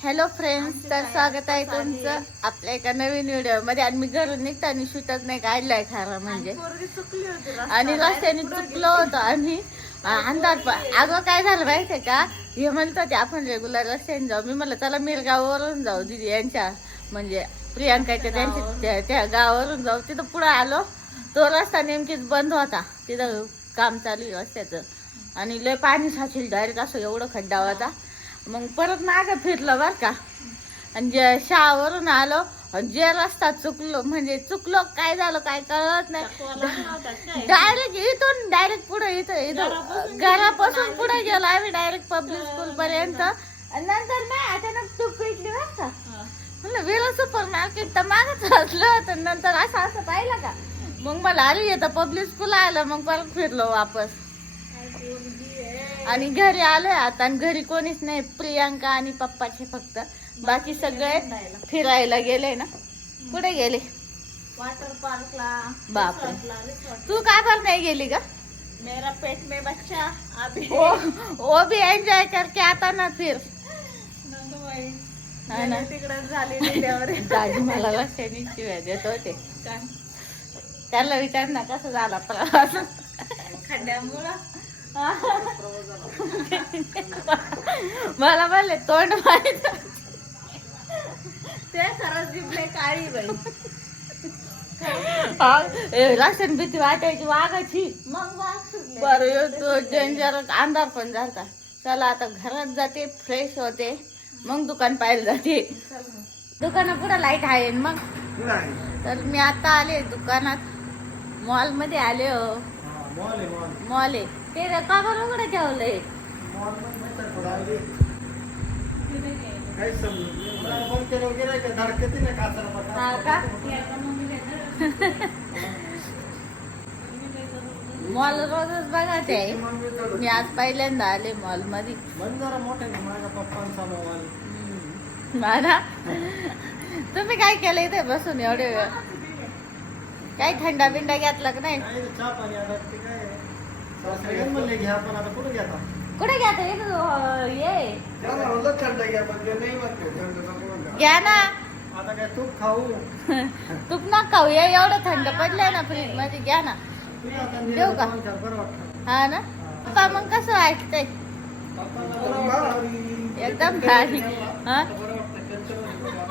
Hello friends तर स्वागत आहे तुमचं आपल्या एका नवीन व्हिडिओमध्ये आणि मी घरून निघताना शूटच नाही काढलाय खरं म्हणजे. आणि रस्त्याने चुकलो होतो आणि अं, अंधार प- अगं काय झालं माहितीये का? हे म्हणत होते आपण रेग्युलर रस्त्याने जाऊ. मी म्हणलं चला मिरगाववरून जाऊ दिदी यांच्या म्हणजे प्रियांकाच्या त्यांच्या त्या- त्या गावावरून जाऊ. तिथं पुढे आलो. तो रस्ता नेमकीच बंद होता. तिथं काम चालू आहे रस्त्याचं. आणि लय पाणी साचेल डायरेक्ट असं एवढं खड्डा होता. मग परत मागं फिरलं बरं का. आणि जे शाळावरून आलो आणि जे रस्ता चुकलो म्हणजे चुकलो काय झालं काय कळत नाही. डायरेक्ट इथून डायरेक्ट पुढे इथं इथं घरापासून पुढे गेलो आम्ही डायरेक्ट पब्लिक स्कूल पर्यंत. आणि नंतर नाही अचानक तूप पेटली बरं का. म्हणलं विरा सुपर मार्केट तर मागच असलं होतं नंतर असं असं पाहिलं का? मग मला आली येतं पब्लिक स्कूल आलं मग परत फिरलो वापस. आणि घरी आलोय आता आणि घरी कोणीच नाही प्रियांका आणि पप्पाचे फक्त. बाकी सगळे फिरायला. गेले ना. कुठे गेले? वाटर पार्कला. रिसॉर्टला तू का बरं नाही गेली का मेरा पेट में बच्चा अभी. ओ ओ भी एन्जॉय करके आता ना फिर. तिकडं झाली मला शिव्या देत होते. काय त्याला विचार ना कसा झाला प्रवास? खड्ड्यामुळं. मला म्हणले तोंड माहीत ते खरंच जिबले काळी बाई. राशन भीती वाटायची वाघाची. मग वाघ. बरं डेंजर अंधार पण झाला चला आता घरात जाते फ्रेश होते. मग दुकान पाहायला जाते. चल मग. दुकानापुढे लाइट आहे मग. तर मी आता आले दुकानात. मॉलमध्ये आले हो. मॉल आहे ते का बरं उघडं ठेवलंय? का मॉल रोजच बघा ते मी आज पहिल्यांदा आले मॉलमध्ये. माझा तुम्ही काय केलं इथे बसून एवढे वेळ? काय थंडा बिंडा घेतला का नाही? कुठे घ्या ते इथं, ये. घ्या ना. आता काय तूप खाऊ? तूप ना खाऊ. ये एवढं थंड पडलंय ना फ्रीजमध्ये घ्या ना. देऊ का? हा ना? पप्पा मग कसं वाटतंय? एकदम भारी. हा?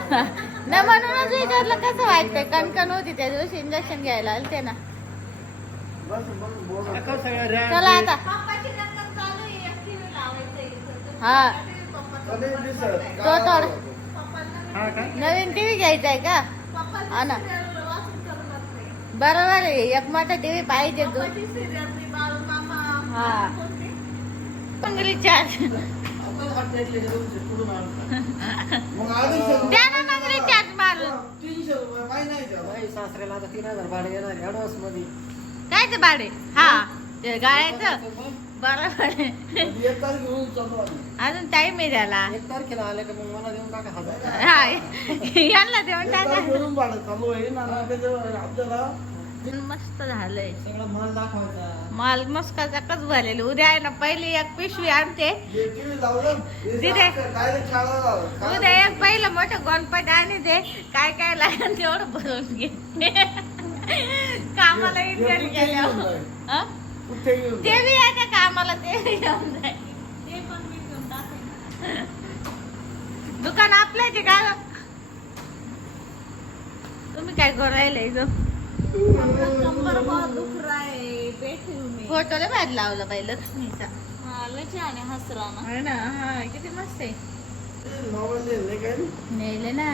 नाही म्हणूनच विचारलं कसं वाटतंय? कणकण होती त्या दिवशी. इंजेक्शन घ्यायला आलते ना. चला आता पप्पाची दंगल चालू आहे, एक TV लावायचं इथं. हा. तो थोड पप्पाला नवीन टीव्ही घ्यायचा आहे का? हा ना. बरोबर आहे. एक मोठा टीव्ही पाहिजे तू. हा. द्या ना मग रिचार्ज मारून. सासऱ्याला आता तीन हजार भाडे येणार ऍडव्हान्समध्ये. काय ते भाडे? हा. ते गाळ्याचं? बरोबर. आहे एक तारीख घेऊन चालू आम्ही. अजून टाइम आहे त्याला. एक तारखेला आले का मग मला देऊन टाका हजार. हा यांना देऊन एक टाका. तारीख भरून भाडं चालू आहे ना त्याच्यावर आपल्याला मस्त झालंय. सगळा माल दाखवायचा. माल मस्काचा भरलेलं. उद्या आहे ना पहिली एक पिशवी आणते. TV लावलं हे दिदे. direct शाळा? लावलं. उद्या एक पहिलं मोठं गोनपट आणि ते काय काय लागेल तेवढं भरून घे. कामाला हे इंजन कुठे घेऊन गेल्यावर. जाईल? हा? कुठे ते? बी आहे का कामाला? ते बी घेऊन जाईल ते पण मी घेऊन टाकेन. दुकान आपल्याच आहे का तुम्ही काय करू राहिले इथं? मला कंबर बहुत दुख रहा है बैठी हूँ मैं. फोटो लय भारी लावला बाई लक्ष्मीचा. हाँ लय छान आहे हसरा ना. हो ना हा किती मस्त आहे. काय? नेले ना.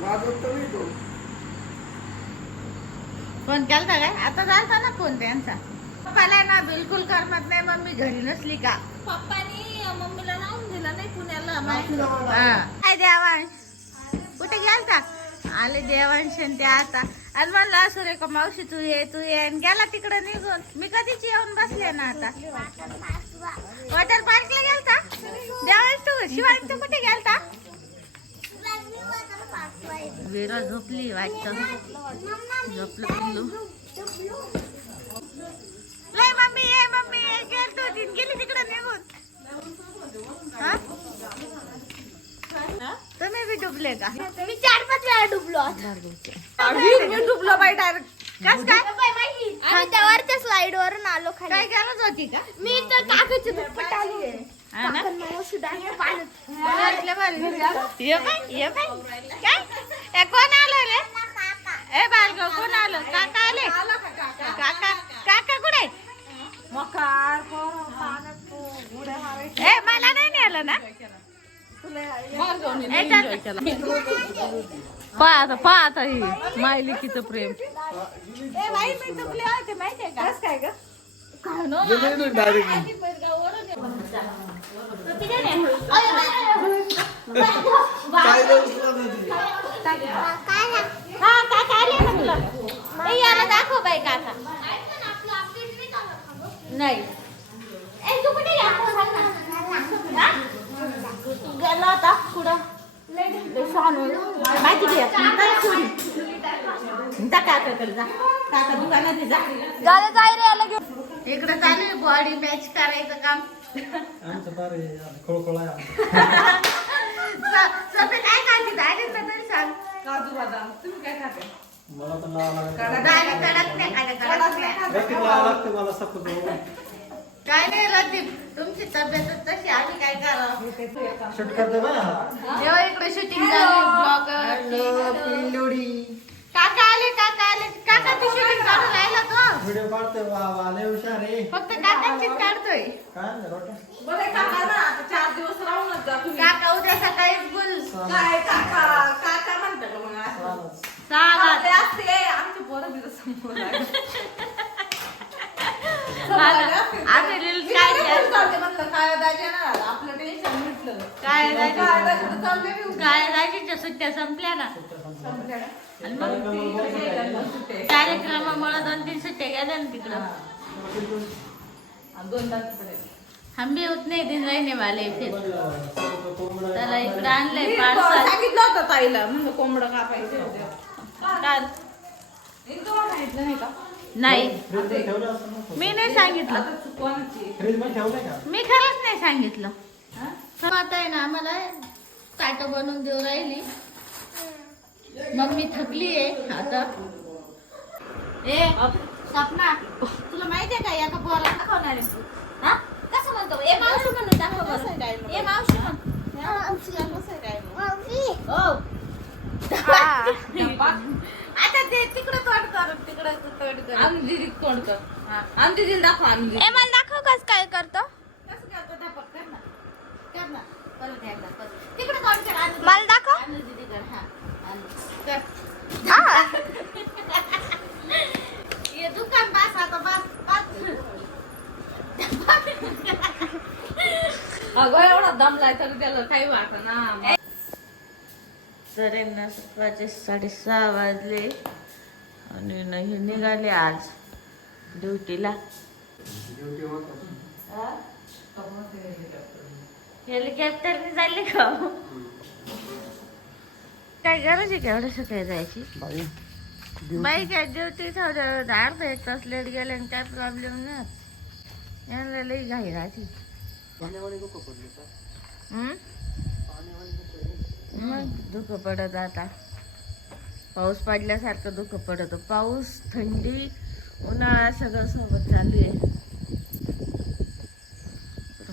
वाजवत तर नाही तो. फोन केलता काय? आता झालता ना फोन त्यांचा? पप्पाला ना बिलकुल करमत नाही मम्मी घरी नसली का? पप्पानी मम्मीला लावून दिलं नाही पुण्याला. हा. काय देवांश. कुठे गेलता? आले देवांश आणि ते आता. आणि म्हणलं असं रे का मावशी तू ये तू ये. आणि गेला तिकडे निघून. मी कधीच येऊन बसले ना आता? वॉटर पार्कला गेलता? देवांश तू शिवांश तू कुठे गेलता? विरा झोपली वाटत. झोपलं पिल्लू लय मम्मी ये मम्मी ये गेलतो ती गेली तिकडे निघून. तुम्ही बी डुबले का? मी चार पाच वेळा डुबलो मी डुबलो बाई डायरेक्ट कस काय? आम्ही त्या वरच्या स्लाइड वरून आलो काय खाली गरज होती का? मी तर काकाची दुप्पट आली हा काय? कोण आलं रे? ए बालगाव कोण आलं? काका आले काका काका कुठे ए मला नाही नेलं ना पहा आता पहा आता ही मायलिकीचं प्रेम दाखव बाई का काका नाही गेला होता कुठं माहिती दे जा काकाकडे जा काका दुकानात आहे, जा दादा जाय रे याला घेऊन इकडे चालू आहे बॉडी मॅच करायचं काम सफेद काय खाते डायरेक्ट तरी सांग. काजू बदाम. तुम्ही काय खाते? मला कडक नाही खाते कडक नाही. रतीब लावा लागते मला सपोज काय नाही रदीप तुमची तब्येतच शूट करते बा जेव्हा इकडे शूटिंग झाली ब्लॉगर पिल्लोडी काका आले काका आले. काका ती शूटिंग काढून राहिला तो. व्हिडिओ काढते वा वा लय हुशार आहे. फक्त काकांचीच काढतोय. काय काका ना आता चार दिवस राहूनच जा तुम्ही. काका उद्या सकाळी बोल. काय काका काका म्हणता का मग असं? सहा ते असते आमचे पोरं बी तसं काय राजीच्या सुट्ट्या संपल्या ना. आणि मग? कार्यक्रमामुळे दोन तीन सुट्ट्या गेल्या ना तिकडं. हम भी उतने दिन रहने वाले फिर त्याला इकडं आणलंय पार्सल. सांगितलं होतं ताईला म्हणलं कोंबडं कापायचे होते. सांगितलं नाही. का नाही मी नाही सांगितलं. मी खरंच नाही सांगितलं. आता आहे ना आम्हाला ताट बनवून देऊ राहिली. मम्मी थकली आहे आता. ए सपना तुला माहितीये का एका पोराला दाखवणार आहे? हा? कसं म्हणतो? ए मावशी म्हणून दाखव बरं. ए मावशी म्हण. हो. आता ते तिकडं तोड कर तिकडं तोड कर. तोंड कर. दिदीला दाखव आम्ही ए मला दाखव कस काय करतो. बस बस अगं एवढा दमलाय तरी त्याला काही वाटत ना. तर यांना सकाळचे साडेसहा वाजले आणि हे निघाले आज ड्युटीला. हेलिकॉप्टरने चालले का? काय गरज आहे का एवढ्या सकाळी जायची? बाई बाई काय ड्युटी अर्धा एक तास लेट गेले आणि काय प्रॉब्लेम नाही यांना लई घाई राहते. मग दुःख पडत आता. पाऊस पडल्यासारखं दुःख पडत पाऊस थंडी उन्हाळा सगळं सोबत चालू आहे.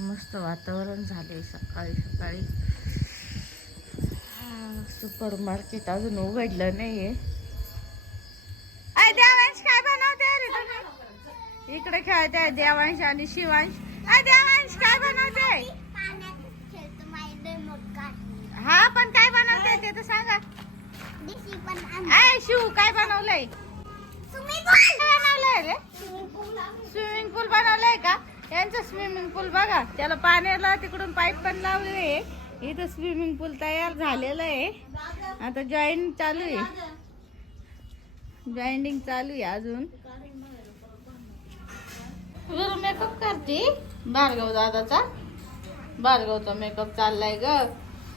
मस्त वातावरण झाले सकाळी सकाळी. सुपर मार्केट अजून उघडलं नाहीये. अय देवांश काय बनवते? इकडे खेळते देवांश आणि शिवांश. देवांश काय बनवते? हा पण काय बनवते ते तर सांगा. शिव काय बनवलंय? बनवलंय रे? स्विमिंग पूल बनवलंय का? यांचं स्विमिंग पूल बघा. त्याला पाण्याला तिकडून पाईप पण लावले आहे. इथं स्विमिंग पूल तयार झालेलं आहे. आता जॉईन चालू आहे. जॉईनिंग चालू आहे अजून. मेकअप करते? भार्गव दादाचा? भार्गवचा मेकअप चाललाय ग.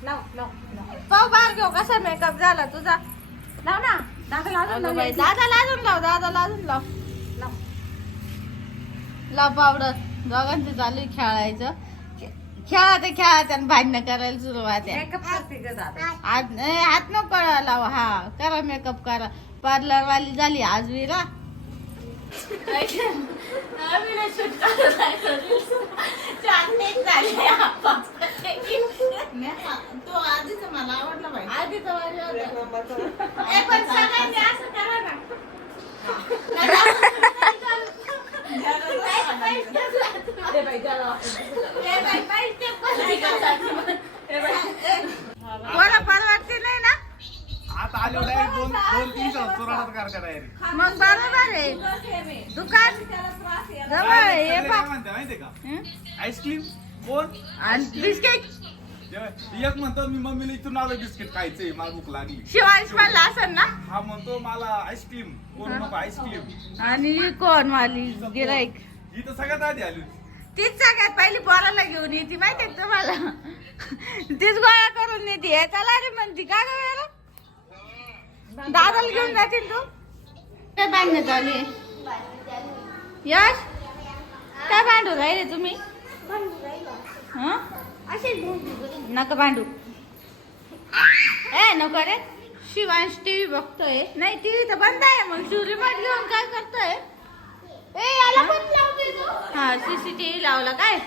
लाव लाव लाव. पाव भार्गव कसा मेकअप झाला तुझा. लाव ना. दादा अगं बाई, दादाला अजून लाव दादाला अजून लाव. लाव. लाव पावडर. दोघांचं चालू आहे खेळायचं. खेळा ते खेळा आणि भांडणं करायला सुरुवात आहे. मेकअप करते का दादा. आज नाही, हात नको लावा हा. करा मेकअप करा. पार्लर वाली झाली आज विरा. तो आधीच मला आवडला पाहिजे आधीच एक म्हणतो मी मम्मीला इथून आलो बिस्किट खायचंय मला भूक लागली. शिवांश म्हणला असेल ना? हा म्हणतो मला आईस्क्रीम कोण नको आईस्क्रीम आणि कोण वाली? गिराईक. ही तर सगळ्यात आधी आली होती. तीच सगळ्यात पहिली पोराला घेऊन येते माहितीये का तुम्हाला? तीच गोळा करून येते हे चला रे म्हणती का ग वेळेला? दादाला घेऊन जातील तू? काय भांडणं चालू आहे? यश काय भांडू राहिले तुम्ही? हं? नका भांडू. ए नको रे. शिवांश टीव्ही बघतोय. नाही टीव्ही तर बंद आहे. मग शिव रिमोट घेऊन काय करतोय? ए याला पण लावते तू. हा सीसीटीव्ही लावला काय?